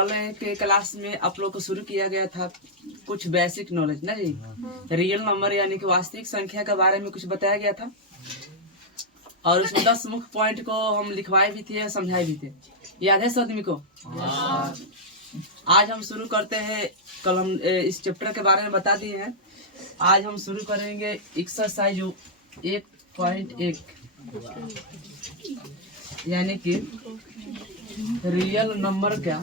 कल के क्लास में आप लोग को शुरू किया गया था कुछ बेसिक नॉलेज ना जी। रियल नंबर यानी कि वास्तविक संख्या के बारे में कुछ बताया गया था और उसमें 10 मुख्य पॉइंट को हम लिखवाए भी थे, समझाए भी थे। याद है आदमी को? आज हम शुरू करते हैं। कल हम इस चैप्टर के बारे में बता दिए हैं। आज हम शुरू करेंगे एक्सरसाइज 1.1 यानी कि रियल नंबर क्या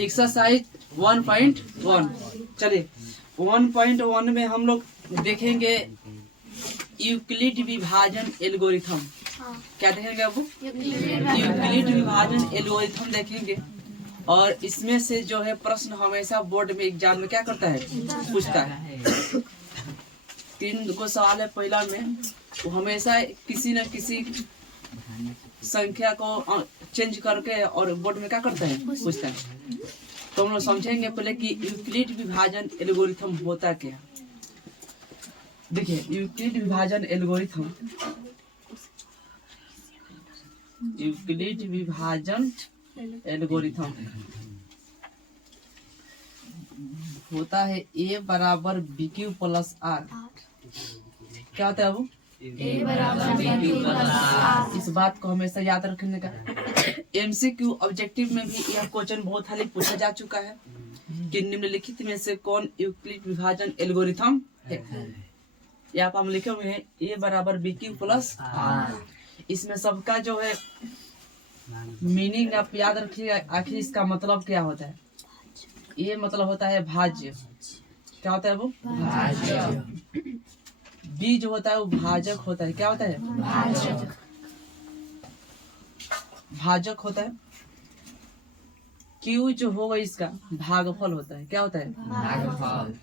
एक्सरसाइज 1.1। चलिए 1.1 में हम लोग देखेंगे यूक्लिड विभाजन एल्गोरिथम। क्या देखेंगे अब? यूक्लिड विभाजन एल्गोरिथम देखेंगे। और इसमें से जो है प्रश्न हमेशा बोर्ड में एग्जाम में क्या करता है, पूछता है। 3 गो सवाल है पहला में, वो हमेशा किसी न किसी संख्या को चेंज करके और बोर्ड में क्या करता है, पूछता है। तो हम लोग समझेंगे पहले कि यूक्लिड विभाजन एल्गोरिथम होता क्या। देखिए यूक्लिड विभाजन एल्गोरिथम, यूक्लिड विभाजन एल्गोरिथम होता है A बराबर BQ प्लस R। क्या होता है वो? A बराबर BQ प्लस R। इस बात को हमेशा याद रखने का। MCQ ऑब्जेक्टिव में भी यह क्वेश्चन बहुत हाली पूछा जा चुका है कि निम्नलिखित में से कौन यूक्लिड विभाजन एल्गोरिथम है। यहाँ पर हम लिखे हुए हैं A बराबर BQ प्लस R। इसमें सबका जो है मीनिंग आप याद रखिएगा। आखिर इसका मतलब क्या होता है? ये मतलब होता है भाज्य। क्या होता है वो? भाज्य। बी जो होता है वो भाजक होता है। क्या होता है? भाजक। भाजक होता है। क्यू जो होगा इसका भागफल होता है। क्या होता है? भागफल।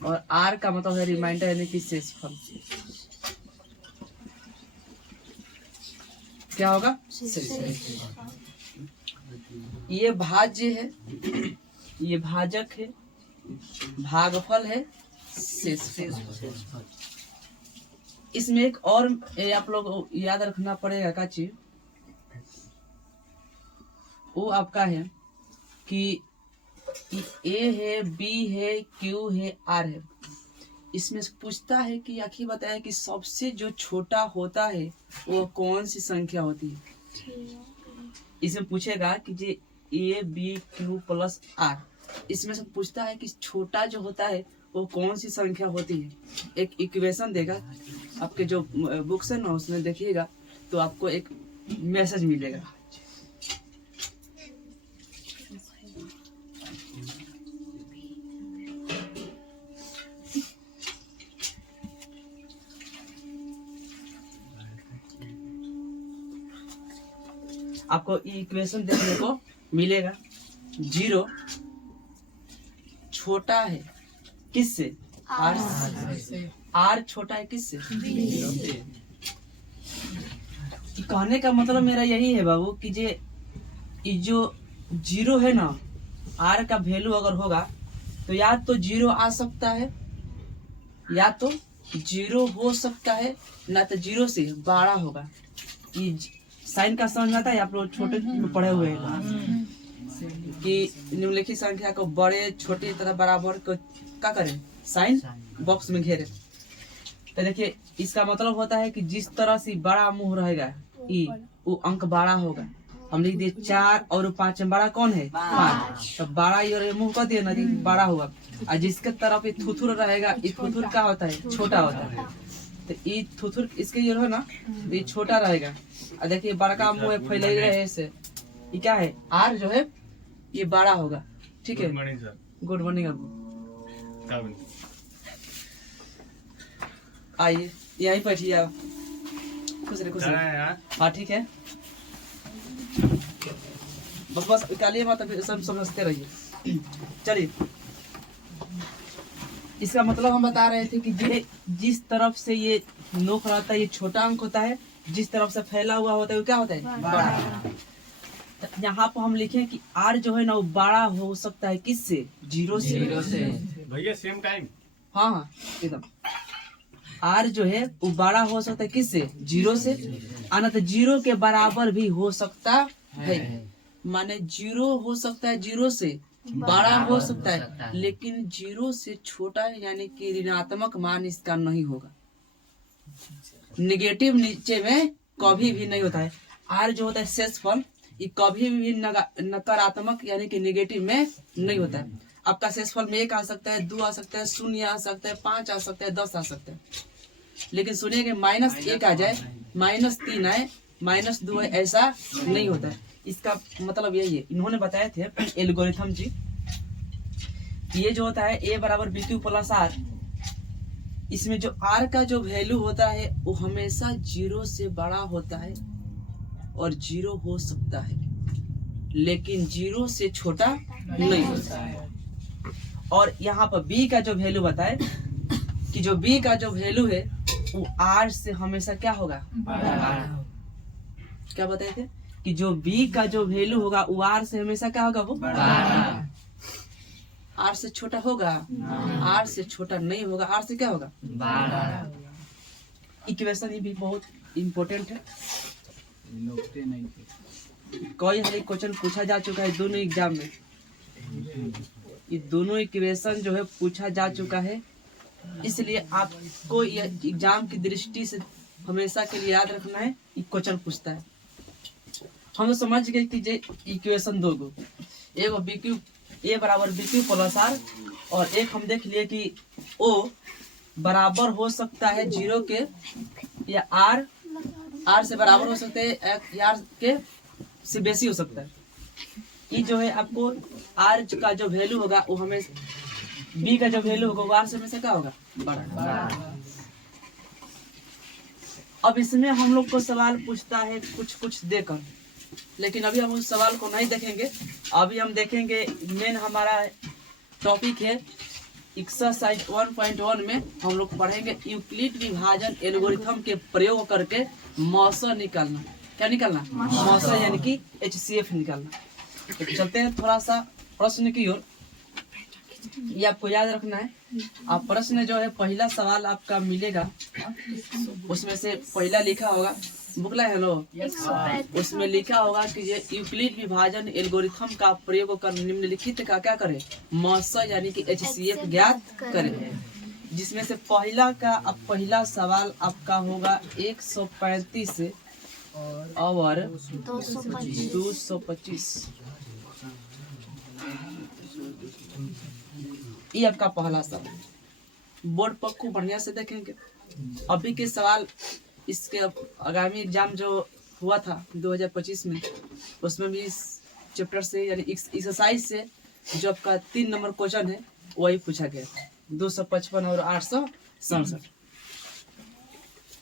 और आर का मतलब है रिमाइंडर यानी कि शेषफल। क्या होगा? ये भाज्य है, ये भाजक है, भागफल है, शेषफल। इसमें एक और आप लोग याद रखना पड़ेगा का चीज, वो आपका है कि A है, B है, Q है, R है। इसमें पूछता है कि आखिर बताया कि सबसे जो छोटा होता है वो कौन सी संख्या होती है। इसमें पूछेगा कि जे A B Q plus R, इसमें से पूछता है कि छोटा जो होता है वो कौन सी संख्या होती है। एक इक्वेशन देगा आपके जो बुक्स है ना, उसमें देखिएगा तो आपको एक मैसेज मिलेगा। आपको इक्वेशन देखने को मिलेगा। 0 छोटा है किससे? R से। R छोटा है किससे? कहने का मतलब मेरा यही है बाबू कि जो 0 है ना, R का वैल्यू अगर होगा तो या तो 0 आ सकता है, या तो 0 हो सकता है, ना तो 0 से बड़ा होगा। ये साइन का समझ आता है? आप लोग छोटे में पढ़े हुए हैं कि निम्नलिखित संख्या को बड़े, छोटे तथा बराबर को क्या करें, साइन बॉक्स में घेरे। तो देखिए इसका मतलब होता है कि जिस तरह से बड़ा मुंह रहेगा वो अंक बड़ा होगा। हम लिख दिए 4 और 5 में बड़ा कौन है? 5। तो बड़ा ये मुंह कर दिए ना, बड़ा हुआ। और जिसके तरफ ये थुथुर रहेगा, ये थुथुर क्या होता है? छोटा होता है। तो ये थुथुर इसके ये है ना, ये छोटा रहेगा। और देखिए बड़का मुंह फैले रहे ऐसे, ये क्या है? R जो है ये बड़ा होगा। ठीक है, गुड मॉर्निंग आपको। आइए यहीं बैठिए आप। खुश रहे। हाँ ठीक है, बस निकालिए मत, फिर सब समझते रहिए। चलिए, इसका मतलब हम बता रहे थे कि ये जिस तरफ से ये नोक रहता है ये छोटा अंक होता है, जिस तरफ से फैला हुआ होता है वो क्या होता है, बड़ा। यहाँ पर हम लिखें कि आर जो है ना वो बड़ा हो सकता है किससे, जीरो से। भैया सेम टाइम। हाँ हाँ एकदम। आर जो है वो बड़ा हो सकता है किससे, जीरो से, आना तो जीरो के बराबर भी हो सकता है। माने जीरो हो सकता है जीरो से बड़ा हो सकता है, लेकिन जीरो से छोटा यानी कि ऋणात्मक मान इसका नहीं होगा। निगेटिव नीचे में कभी भी नहीं होता है। आर जो होता है शेषफल, ये कभी भी नकारात्मक यानी कि निगेटिव में नहीं होता है। आपका शेषफल में 1 आ सकता है, 2 आ सकता है, 0 आ सकता है, 5 आ सकता है, 10 आ सकता है। लेकिन सुनिए कि -1 आ जाए, -3 आए, -2 आए, ऐसा नहीं होता है। इसका मतलब यही है, इन्होंने बताए थे एल्गोरिथम जी, ये जो होता है a बराबर BQ प्लस आर, इसमें जो r का जो वैल्यू होता है वो हमेशा 0 से बड़ा होता है और 0 हो सकता है, लेकिन 0 से छोटा नहीं होता है। और यहाँ पर b का जो वैल्यू बताए कि जो b का जो वैल्यू है वो r से हमेशा क्या होगा, क्या बताए थे कि जो b का जो वैल्यू होगा वो r से हमेशा क्या होगा, वो r से छोटा होगा, r से छोटा नहीं होगा, r से क्या होगा, इक्वेशन ये भी बहुत इम्पोर्टेंट है। कोई हर एक क्वेश्चन पूछा जा चुका है दोनों एग्जाम में, ये दोनों इक्वेशन जो है पूछा जा चुका है, इसलिए आपको ये एग्जाम की दृष्टि से हमेशा के लिए याद रखना है, ये क्वेश्चन पूछता है। हम तो समझ गए कि जे इक्वेशन दो गो, एक BQ A बराबर BQ प्लस आर, और एक हम देख लिए कि O बराबर हो सकता है 0 के, या R से बराबर हो सकते हैं या R के से बेसी हो सकता है। ये जो है आपको R का जो वैल्यू होगा वो हमें B का जो वैल्यू होगा वो R से हमेशा क्या होगा, बड़ा। अब इसमें हम लोग को सवाल पूछता है कुछ देकर, लेकिन अभी हम उस सवाल को नहीं देखेंगे। अभी हम देखेंगे मेन हमारा टॉपिक है एक्सरसाइज 1.1 में हम लोग पढ़ेंगे यूक्लिड विभाजन एल्गोरिथम के प्रयोग करके मौसा निकालना। क्या निकालना, मौसा यानी कि HCF निकालना। तो चलते हैं थोड़ा सा प्रश्न की ओर, ये आपको याद रखना है। आप प्रश्न जो है पहला सवाल आपका मिलेगा, उसमें से पहला लिखा होगा, बुकला हेलो, उसमें लिखा होगा कि ये यूक्लिड विभाजन एल्गोरिथम का प्रयोग कर निम्नलिखित का क्या करे, मौसा यानी कि HCF ज्ञात करे। जिसमें से पहला सवाल आपका होगा 135 और 225। ये आपका पहला सवाल, बोर्ड पर खूब बढ़िया से देखेंगे। अभी के सवाल इसके आगामी एग्जाम जो हुआ था 2025 में, उसमें भी इस चैप्टर से यानी एक्सरसाइज से जो आपका 3 नंबर क्वेश्चन है वही पूछा गया था, 255 और 867।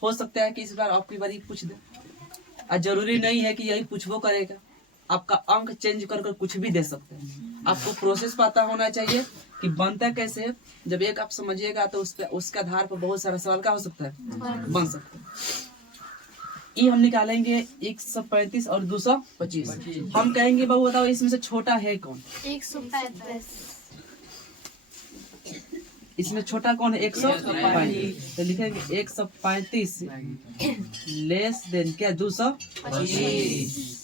हो सकता है कि इस बार आपकी बारी पूछ दे, और जरूरी नहीं है कि यही पूछबो करेगा, आपका अंक चेंज कर कुछ भी दे सकते हैं। आपको प्रोसेस पता होना चाहिए कि बनता कैसे है। जब एक आप समझिएगा तो उसके आधार पर बहुत सारा सवाल का हो सकता है, बन सकता है। ये हम निकालेंगे 135 और 225। हम कहेंगे बाबू बताओ इसमें से छोटा है कौन, 135। इसमें छोटा कौन है, 135। तो लिखेंगे 135 लेस देन क्या, 225।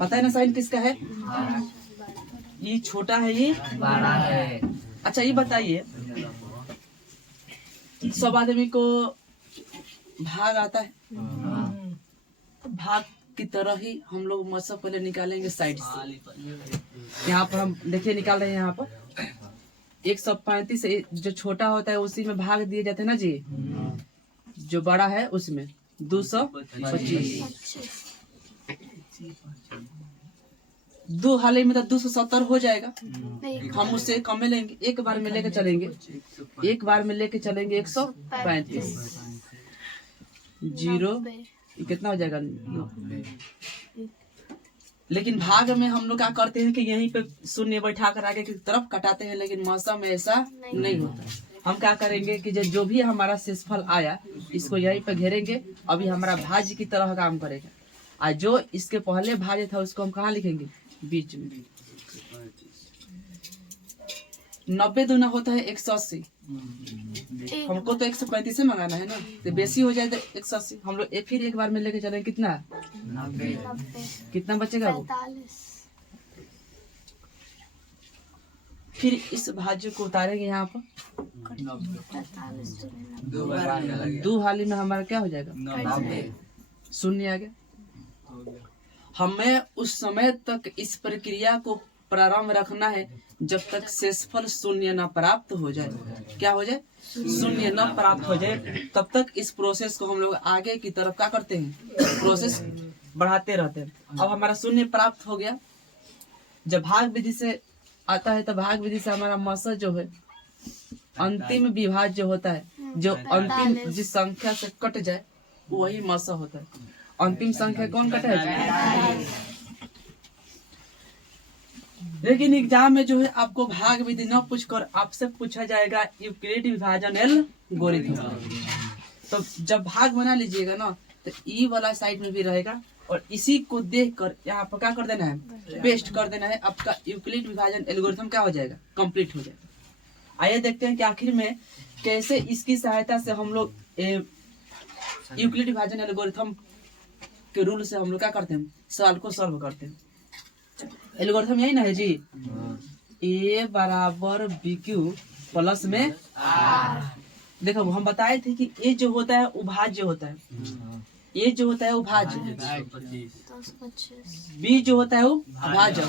पता है ना साइन किसका है, ये छोटा है ये बड़ा है। अच्छा ये बताइए, सब आदमी को भाग आता है, भाग की तरह ही हम लोग मतलब पहले निकालेंगे साइड से। यहाँ पर हम देखिए निकाल रहे हैं, यहाँ पर 135 जो छोटा होता है उसी में भाग दिए जाते हैं ना जी, जो बड़ा है उसमें 225। 2 हाली में तो 270 हो जाएगा। हम उससे कम में लेंगे, एक बार में लेके चलेंगे, एक बार में लेके चलेंगे 135। 0 ये कितना हो जाएगा? लेकिन भाग में हम लोग क्या करते हैं कि यहीं पे शून्य बैठा कर आगे की तरफ कटाते हैं, लेकिन मौसम में ऐसा नहीं होता। हम क्या करेंगे कि जो भी हमारा शेषफल आया इसको यहीं पे घेरेंगे, अभी हमारा भाज्य की तरह काम करेगा। और जो इसके पहले भाज्य था उसको हम कहाँ लिखेंगे? बीच में। 90 दूना होता है 180। हमको तो 135 से मंगाना है ना, तो बेसी हो जाए तो 180। हम लोग फिर एक बार में लेके चलेंगे, कितना 90। कितना बचेगा वो? फिर इस भाज्य को उतारेंगे यहाँ पर। 2 हाली में हमारा क्या हो जाएगा? शून्य आ गया। हमें उस समय तक इस प्रक्रिया को प्रारंभ रखना है जब तक शेषफल शून्य न प्राप्त हो जाए। क्या हो जाए? शून्य न प्राप्त हो जाए, तब तक इस प्रोसेस को हम लोग आगे की तरफ क्या करते हैं? प्रोसेस बढ़ाते रहते हैं। अब हमारा शून्य प्राप्त हो गया। जब भाग विधि से आता है तो भाग विधि से हमारा मौसा जो है अंतिम विभाज्य होता है, जो अंतिम जिस संख्या से कट जाए वही मौसा होता है। अंतिम संख्या कौन कटे? लेकिन एग्जाम में जो है आपको भाग विधि न पूछकर आपसे पूछा जाएगा यूक्लिड विभाजन एल्गोरिथम। तो जब भाग बना लीजिएगा ना तो ई वाला साइड में भी रहेगा, और इसी को देखकर यहाँ पर क्या कर देना है? पेस्ट कर देना है। आपका यूक्लिड विभाजन एल्गोरिथम क्या हो जाएगा? कंप्लीट हो जाएगा। आइए देखते हैं कि आखिर में कैसे इसकी सहायता से हम लोग यूक्लिड विभाजन एल्गोरिथम के रूल से हम लोग क्या करते हैं? सवाल को सॉल्व करते हैं। एल्गोरिथम यही ना है जी? A बराबर BQ प्लस में R। देखो हम बताए थे कि A जो होता है वो भाज्य होता है, A जो होता है वो भाज्य, B जो होता है वो भाजक।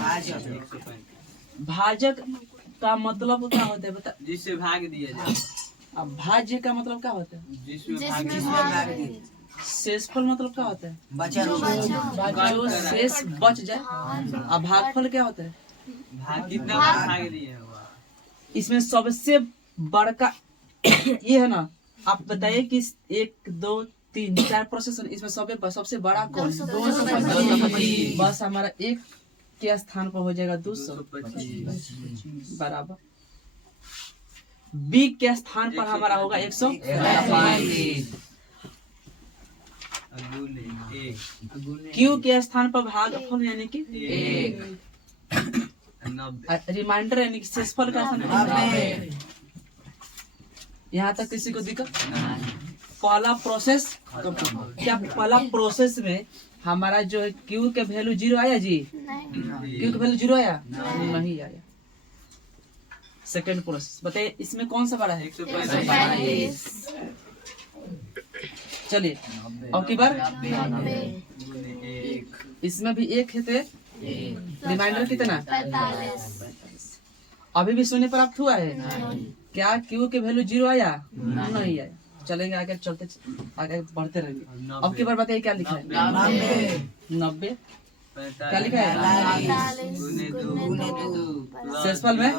भाजक का मतलब क्या होता है बता? जिससे भाग दिया जाए। अब भाज्य का मतलब क्या होता है? शेषफल मतलब क्या होता है? जो शेष बच जाए। अब भागफल क्या होता है? कितना भाग दिया हुआ। इसमें सबसे बड़का ये है ना, आप बताइए कि 1 2 3 4 प्रोसेस, इसमें सबसे बड़ा कौन? 225। बस हमारा एक के स्थान पर हो जाएगा 225 बराबर। बी के स्थान पर हमारा होगा 145। क्यू के स्थान पर भागफल यानी कि 1। रिमाइंडर यानी कि शेषफल का स्थान। यहाँ तक किसी को दिक्कत? पहला प्रोसेस क्या? पहला प्रोसेस में हमारा जो है क्यू के वैल्यू 0 आया जी? क्यू के वैल्यू 0 आया? नहीं आया। सेकेंड प्रोसेस बताइए इसमें कौन सा बड़ा है? 145। चलिए अब की बार इसमें भी 1 है तो रिमाइंडर कितना? 45। अभी भी शून्य प्राप्त हुआ है? क्या क्यू के वैल्यू 0 आया? नहीं आया। चलेंगे आगे, चलते आगे बढ़ते रहेंगे। अब की बार बताइए क्या लिखा है? 90। क्या लिखा है? शेषफल में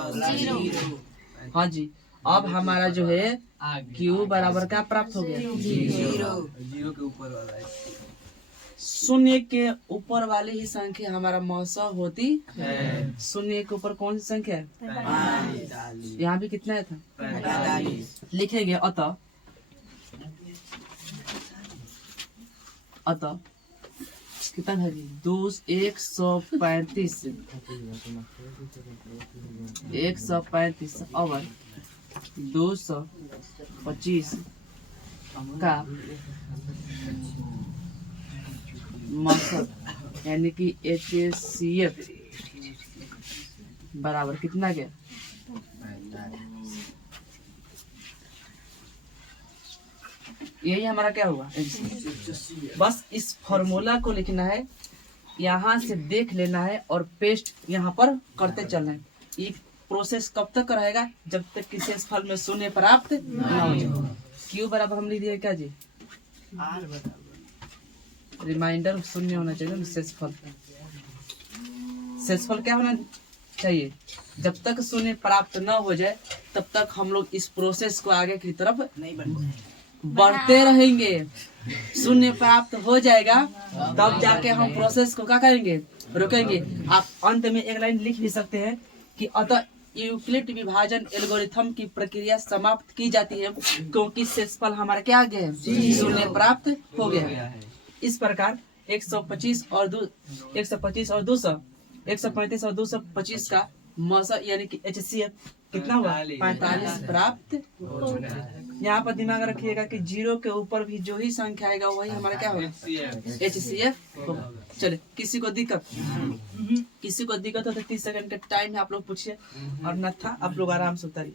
हाँ जी। अब हमारा जो है क्यू बराबर क्या प्राप्त हो गया? 0 के ऊपर वाला है। शून्य के ऊपर वाली ही संख्या हमारा मौसा होती है। शून्य के ऊपर कौन सी संख्या है? 45। यहाँ भी कितना था? 45। लिखेंगे अतः कितना है? 135 और 225 का मौसम यानी कि HCF बराबर कितना गया? यही हमारा क्या हुआ? बस इस फॉर्मूला को लिखना है, यहाँ से देख लेना है और पेस्ट यहाँ पर करते चलना है। ये प्रोसेस कब तक रहेगा? जब तक कि शेषफल में शून्य प्राप्त न हो जाए। क्यू बराबर हम लिख दिए क्या जी? रिमाइंडर शून्य होना चाहिए ना शेषफल। शेषफल क्या होना चाहिए? जब तक शून्य प्राप्त न हो जाए तब तक हम लोग इस प्रोसेस को आगे की तरफ नहीं बन बढ़ते रहेंगे। शून्य प्राप्त हो जाएगा तब जाके हम प्रोसेस को क्या करेंगे? रोकेंगे। आप अंत में एक लाइन लिख भी सकते हैं कि अतः यूक्लिड विभाजन एल्गोरिथम की प्रक्रिया समाप्त की जाती है क्योंकि शेषफल हमारा क्या आ गया है? शून्य प्राप्त हो गया है। इस प्रकार 125 और 135 और 225 का मौसा यानी कि HCF कितना हुआ? 45 प्राप्त। यहाँ पर दिमाग रखिएगा कि 0 के ऊपर भी जो ही संख्या आएगा वही हमारा क्या होगा? HCF होगा। चलिए, किसी को दिक्कत हो तो 30 सेकंड का टाइम है, आप लोग पूछिए, और न था आप लोग आराम से उतारिए।